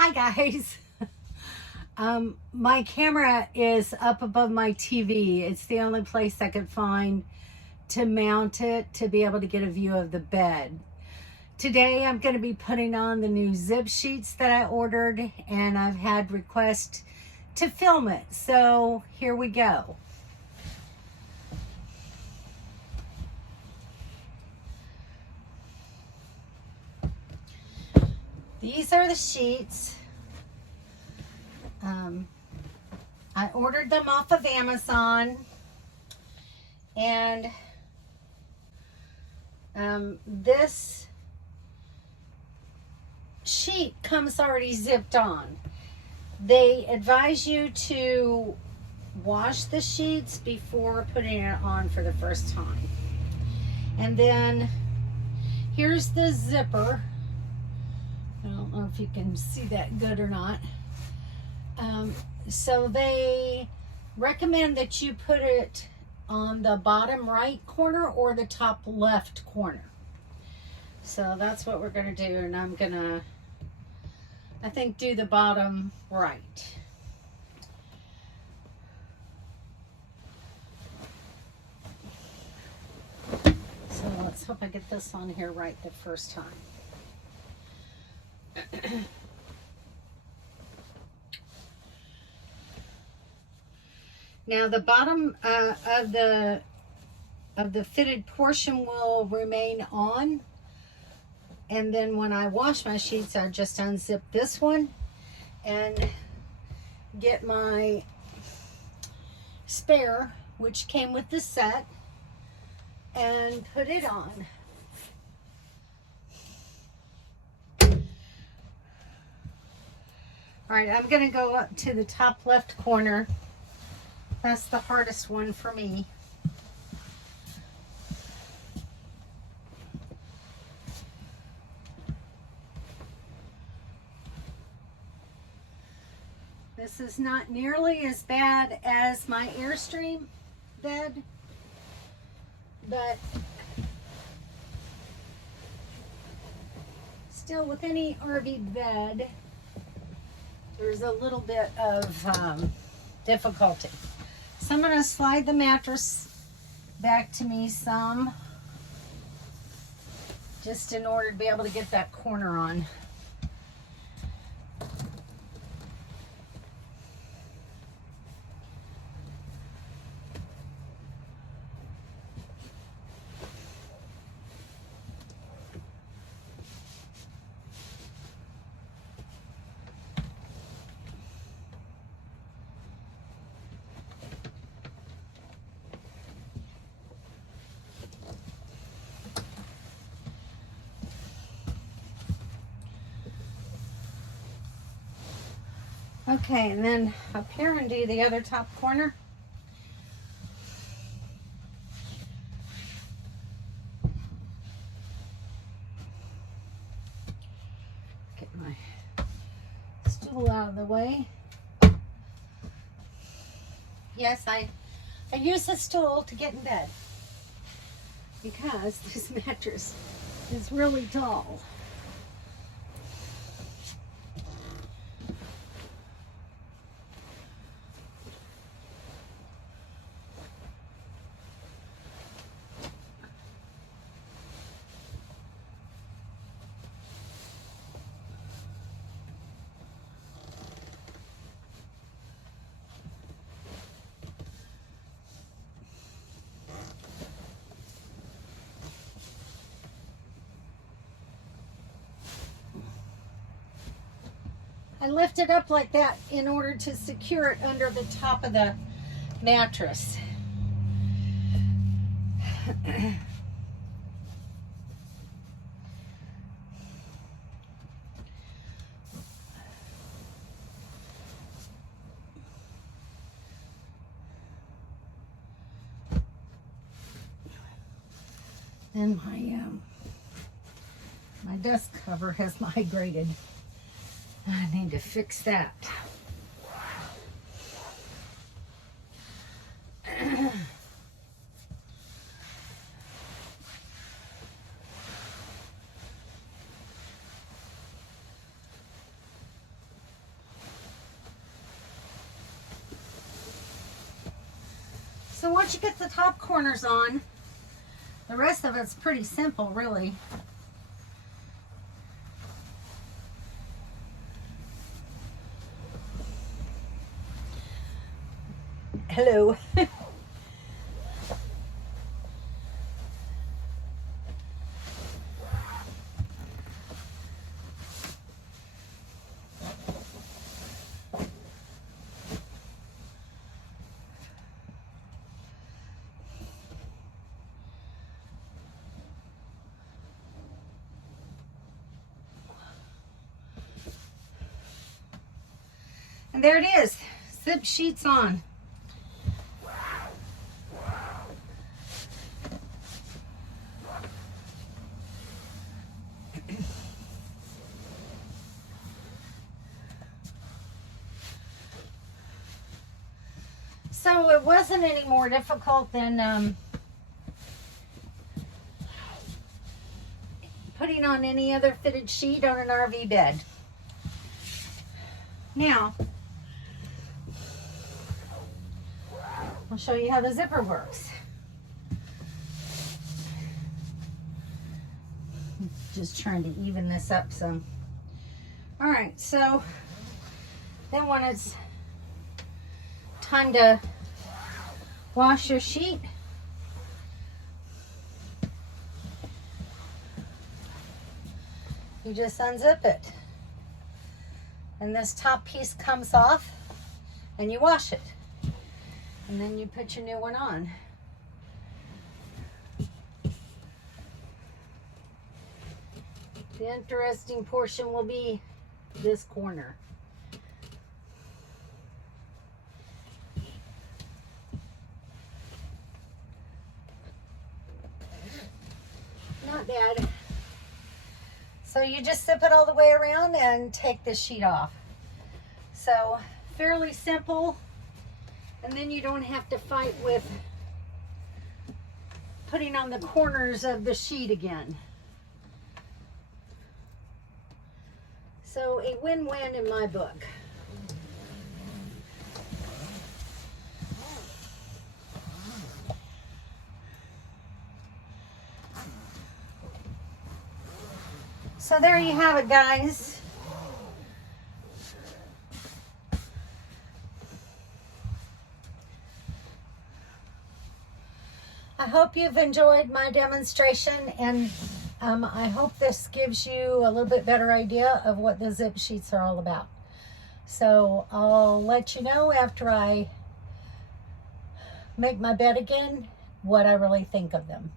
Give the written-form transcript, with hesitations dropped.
Hi guys. My camera is up above my TV. It's the only place I could find to mount it to be able to get a view of the bed. Today I'm going to be putting on the new zip sheets that I ordered, and I've had requests to film it. So here we go. These are the sheets. I ordered them off of Amazon, and this sheet comes already zipped on. They advise you to wash the sheets before putting it on for the first time. And then here's the zipper. I don't know if you can see that good or not. So they recommend that you put it on the bottom right corner or the top left corner. So that's what we're going to do, and I'm going to, I think, do the bottom right. So let's hope I get this on here right the first time. Now the bottom of the fitted portion will remain on, and then when I wash my sheets, I just unzip this one and get my spare, which came with the set, and put it on. All right, I'm going to go up to the top left corner. That's the hardest one for me. This is not nearly as bad as my Airstream bed, but still, with any RV bed, there's a little bit of difficulty. So I'm going to slide the mattress back to me some, just in order to be able to get that corner on. Okay, and then up here and do the other top corner. Get my stool out of the way. Yes, I use a stool to get in bed because this mattress is really tall. I lift it up like that in order to secure it under the top of the mattress. And my desk cover has migrated. I need to fix that. once you get the top corners on, the rest of it's pretty simple, really. Hello. And there it is, zip sheets on. So it wasn't any more difficult than putting on any other fitted sheet on an RV bed. Now, I'll show you how the zipper works. Just trying to even this up some. All right, so then when it's time to wash your sheet, you just unzip it. And this top piece comes off and you wash it. And then you put your new one on. The interesting portion will be this corner. Not bad. So you just zip it all the way around and take this sheet off. So fairly simple. And then you don't have to fight with putting on the corners of the sheet again. So a win-win in my book. So there you have it, guys. I hope you've enjoyed my demonstration, and I hope this gives you a little bit better idea of what the zip sheets are all about. So I'll let you know after I make my bed again what I really think of them.